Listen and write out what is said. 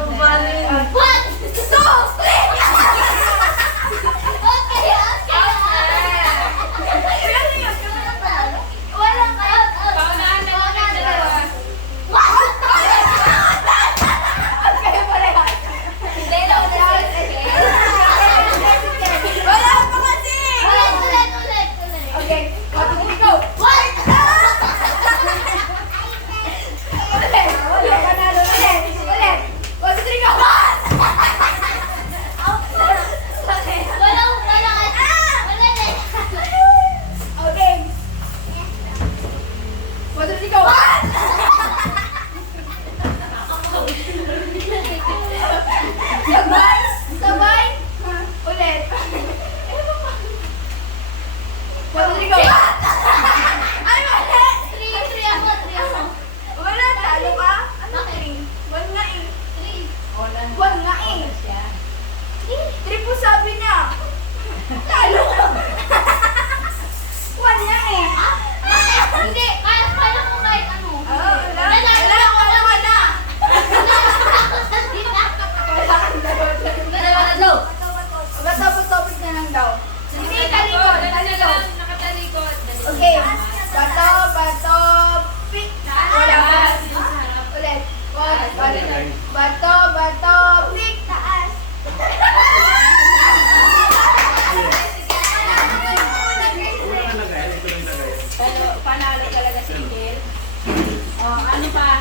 What? So, okay. Wala kayo. Paunahan na lang ang dalawa. What? Okay, parehas. Hindi, nauna si Wala pa kasi. Ulit. Okay, 1, 2, 3, go. What? Ulit. Wala ka na ulit. 1, 2, 3, go. Okay. 1, 2, 3, go. Sabay. Ulit. 1, 2, 3, go. Ay, mali. Wala, talo ka. Ano 3? 1 nga eh. 1 nga eh. 3 po sabi na. Talo. 1 nga eh. Hindi, kaya mo kahit ano. Wala. Bato-bato na lang daw. Hindi, talikod. Nakatalikod. Okay. Bato, pick. Wala pa. Ulit. Bato, pick. Taas. Una ka nagaya, ito lang yung tagay. Pero panalo talaga si Ingrid. Oh, ano pa?